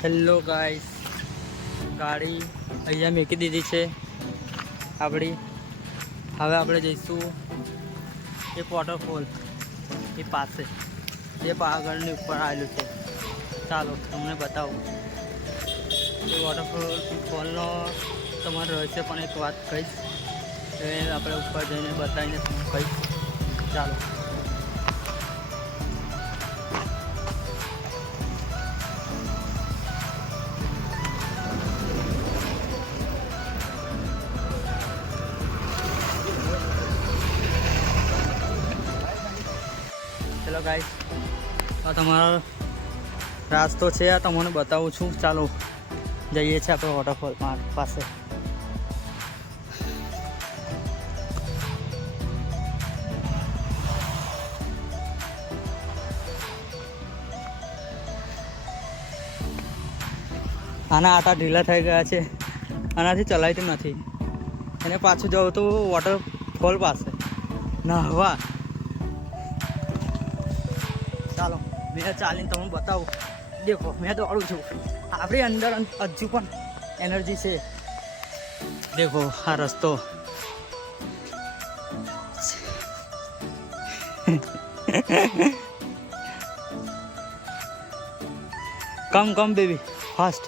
Hello guys, ગાડી અહીંયા મૂકી દીધી છે આપણી. હવે આપણે જઈશું એક વોટરફોલ એ પાસે, જે પાવાગઢની ઉપર આવેલું છે. ચાલો તમને બતાવું એ વોટરફોલનો તમારે રહસ્ય પણ એક વાત કહીશ, એ આપણે ઉપર જઈને બતાવીને તમને કહીશ. ચાલો. ચલો ગાઈસ, આ તમારો રાસ્તો છે, આ તમને બતાવું છું. ચાલો જઈએ છીએ આપણે વોટરફોલ પાસે. આના આટા ઢીલા થઈ ગયા છે, આનાથી ચલાવતું નથી. અને પાછું જવું તો વોટરફોલ પાસે નાહવા. ચાલો મેં ચાલીને તમને બતાવું. દેખો મેં દોડું છું, આપણી અંદર હજુ પણ એનર્જી છે. દેખો આ રસ્તો. કમ બેબી ફાસ્ટ.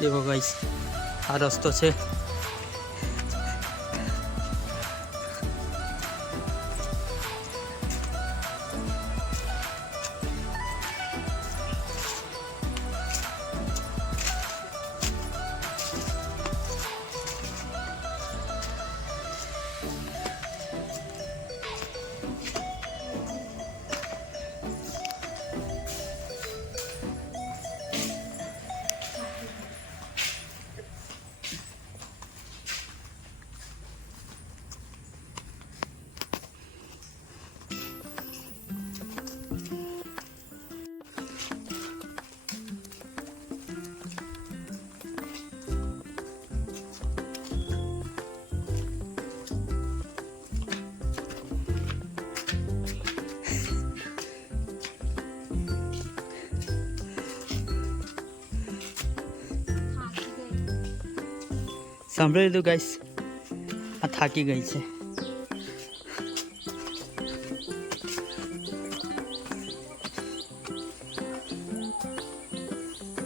દેખો ગાઈસ, આ રસ્તો છે. સાંભળી લીધું ગાઈસ, આ થાકી ગઈ છે.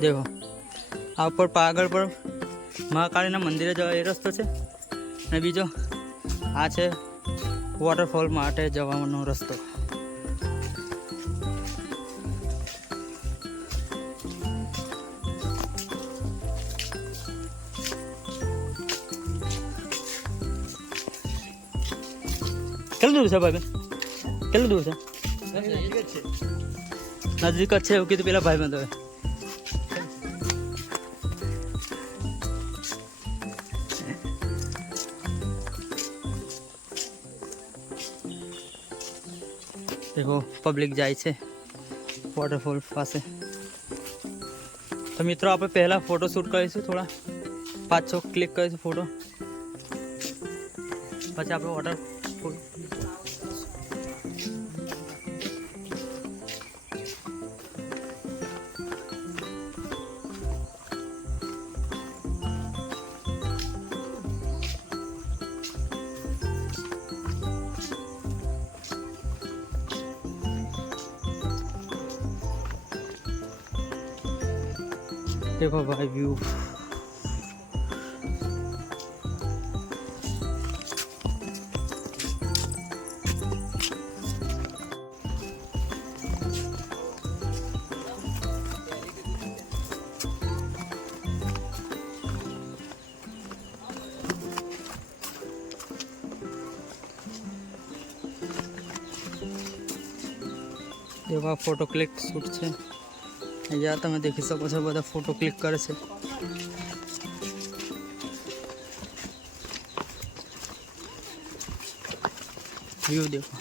દેખો આ ઉપર પાગળ પર મહાકાળીના મંદિરે જવા એ રસ્તો છે, અને બીજો આ છે વોટરફોલ માટે જવાનો રસ્તો. કેટલું દૂર છે ભાઈ? કેટલું દૂર છે? નજીક જ છે એવું કીધું પેલા ભાઈ બંધ. દેખો પબ્લિક જાય છે વોટરફોલ પાસે. તો મિત્રો આપણે પહેલાં ફોટો શૂટ કરીશું, થોડા 5-6 ક્લિક કરીશું ફોટો, પછી આપણે વોટરફોલ. देखो भाई व्यू. देखो फोटो क्लिक शूट है. અહીંયા તમે દેખી શકો છો, બધા ફોટો ક્લિક કરે છે. વ્યૂ દેખો.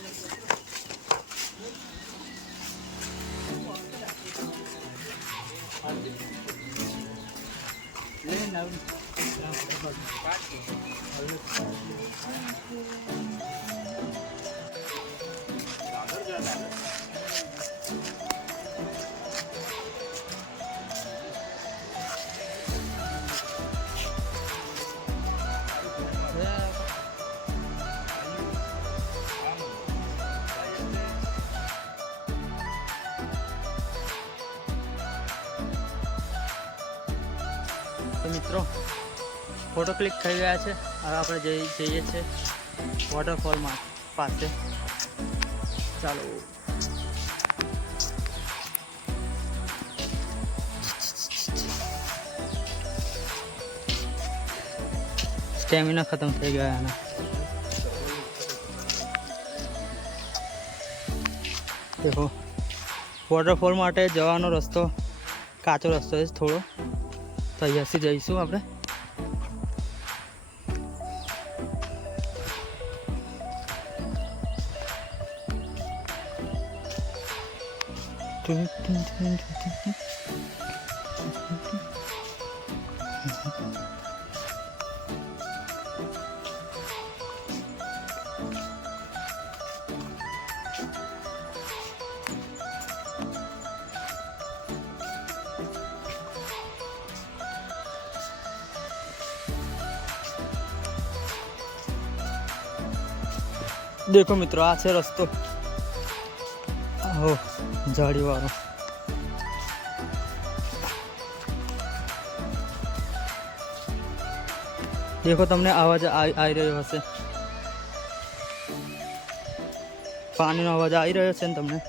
તો મિત્રો ફોટો ક્લિક થઈ ગયા છે. હવે આપણે જઈએ છીએ વોટરફોલમાં પાસે. ચાલો. સ્ટેમિના ખતમ થઈ ગયા આના. દેખો વોટરફોલ માટે જવાનો રસ્તો કાચો રસ્તો છે થોડો, તો અહીંયાથી જઈશું આપણે. દેખો મિત્રો આ છે રસ્તો, હો જાળી વાળો. દેખો તમને અવાજ આવી રહ્યો હશે, પાણીનો અવાજ આવી રહ્યો છે ને તમને.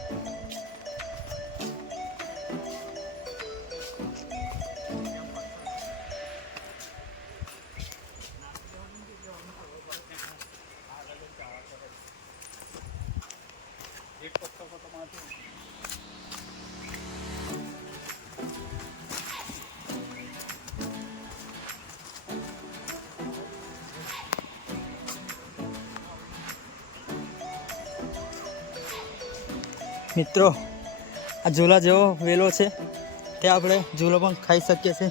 મિત્રો આ ઝૂલા જેવો વેલો છે, ત્યાં આપણે ઝૂલો પણ ખાઈ શકીએ છીએ.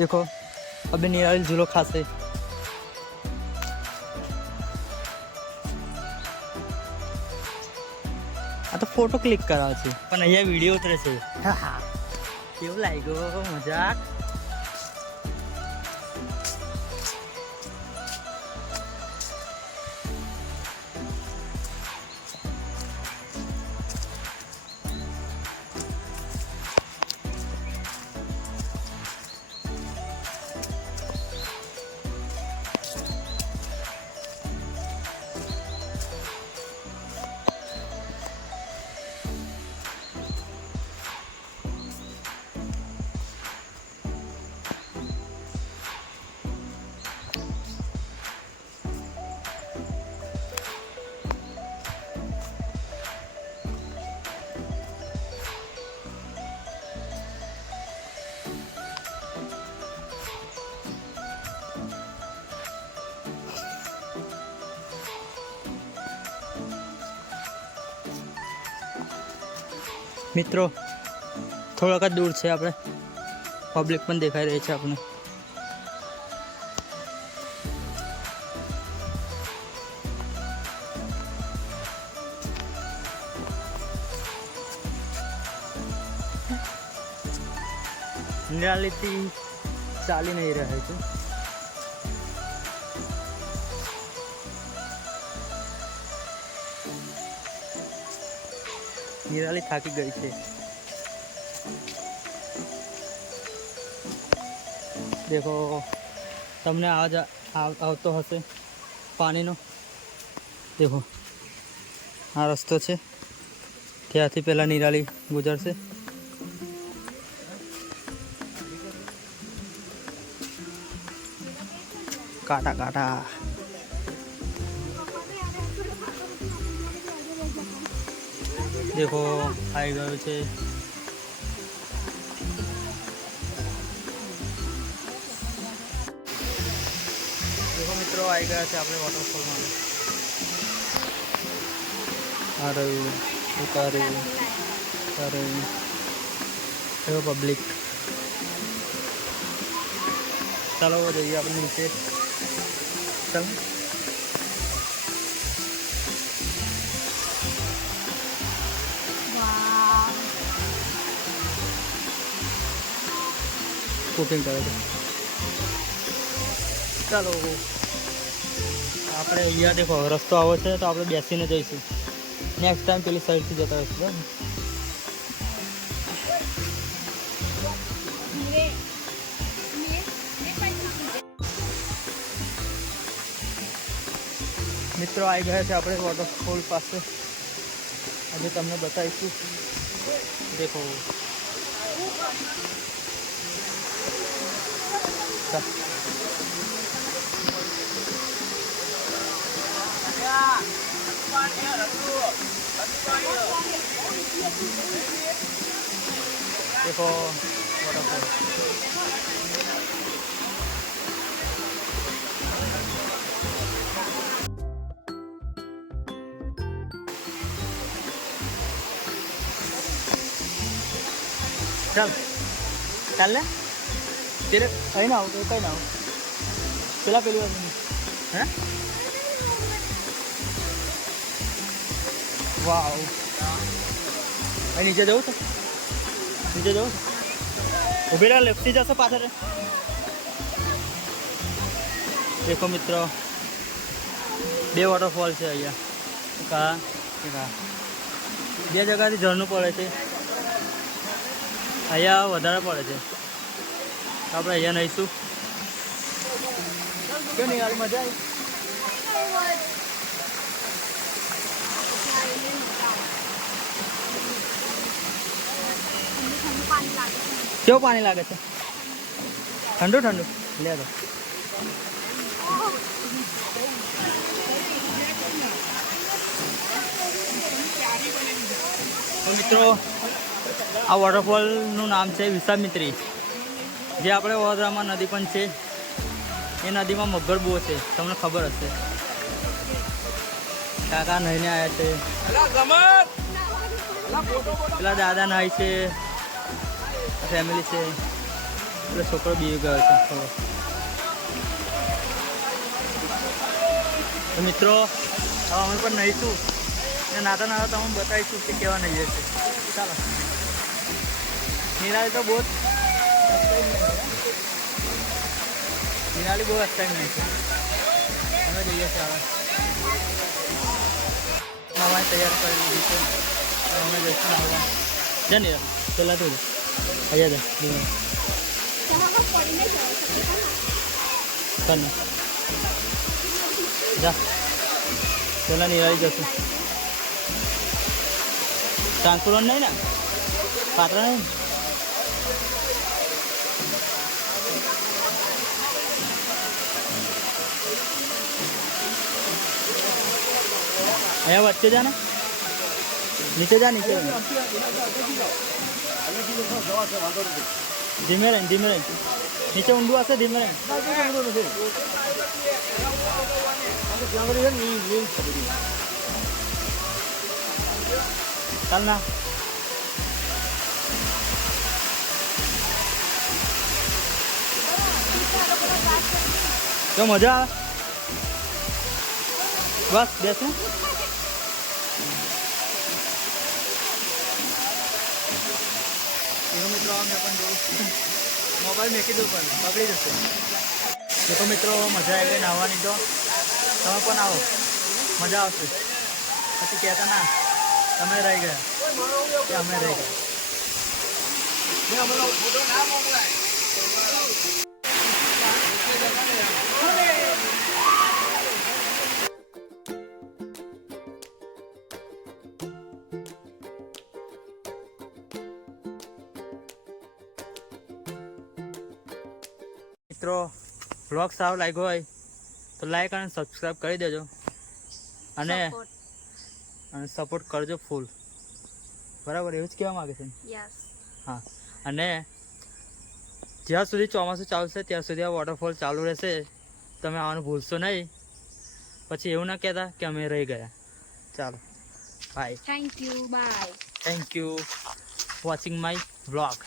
દેખો હવે નિરાળી ઝૂલો ખાશે. આ તો ફોટો ક્લિક કરાવે છે પણ અહીંયા વિડીયો ઉતરે છે. હા કેવું લાગ્યો મજાક. મિત્રો થોડાક જ દૂર છે આપણે, પબ્લિક પણ દેખાઈ રહી છે આપણે. નિરાલીથી ચાલી નહીં રહે છે. નિરાલી થાકી ગઈ છે. દેખો તમને આવાજ આવતો હશે પાણીનો. દેખો આ રસ્તો છે, ત્યાંથી પહેલાં નિરાલી ગુજરશે. કાંટા કાંટા. દેખો આવી ગયું છે. દેખો મિત્રો આવી ગયા છે આપણે વોટરફોલમાં. આ રહ્યું ઉતાર્યું ઉતાર્યું એવો પબ્લિક. ચાલો જઈએ આપણે નીચે. ચાલો કુકિંગ કરે છે. ચાલો આપણે અહીંયા દેખો રસ્તો આવો છે, તો આપણે બેસીને જઈશું. નેક્સ્ટ ટાઈમ પેલી સાઈડથી જતા રહીશું. મિત્રો આવી ગયા છે આપણે વોટરફોલ પાસે. આજે તમને બતાવીશું. દેખો देखो वॉटरफॉल. चल चल ले तेरे कहीं ना हो कहीं ना हो પેલા પેલી વાર હે વાવ અહીં નીચે જવું છે નીચે જવું ઉભી રહે લેફ્ટથી જશે પાછળ દેખો મિત્રો બે વોટરફોલ છે અહીંયા બે જગ્યાથી ઝરણું પડે છે અહીંયા વધારે પડે છે આપણે અહીંયા નહીશું કે નહીં યાર મજા આવી કેવું પાણી લાગે છે ઠંડુ ઠંડુ લે દો મિત્રો આ વોટરફોલનું નામ છે વિશ્વામિત્રી જે આપણે વડોદરામાં નદી પણ છે એ નદીમાં મગર બહુ છે તમને ખબર હશે કાકા નહીને આવ્યા છે પેલા દાદા નાય છે ફેમિલી છે એટલે છોકરો બી ગયો છે તો મિત્રો હવે અમે પણ નહીશું ને નાતા નાતા તમને બતાવીશું કે કેવા નહીએ છે ચાલો નિરાળી તો બહુ નિરાળી બહુ ટાઈમ નહીં છે અમે જઈએ છીએ હવે નવા તૈયાર કરી લીધી છે અમે જઈશું નાવા જા નિરા પહેલાં તું અહીંયા જા જા પહેલાં નિરાળી જશું ટ્રાન્સફોરન નહીં ને પાત્ર નહીં અહીંયા વચ્ચે જા ને નીચે જા નીચે ધીમે રહે નીચે ઊંડું હશે ધીમે રહે ચાલ ના તો મજા આવે બસ બેસ ને મિત્રો અમે પણ જોઉં મોબાઈલ મેકી દઉં પણ બગડી જશે તો મિત્રો મજા આવી ગઈ નાહવાની તો તમે પણ આવો મજા આવશે પછી કહેતા ના તમે રહી ગયા કે અમે રહી ગયા મિત્રો વ્લોગ સારો લાગ્યો હોય તો લાઈક અને સબસ્ક્રાઈબ કરી દેજો અને સપોર્ટ કરજો ફૂલ બરાબર એવું જ કહેવા માગે છે હા અને જ્યાં સુધી ચોમાસું ચાલશે ત્યાં સુધી આ વોટરફોલ ચાલુ રહેશે તમે આવવાનું ભૂલશો નહીં પછી એવું ના કહેતા કે અમે રહી ગયા ચાલો bye thank you bye thank you watching my vlog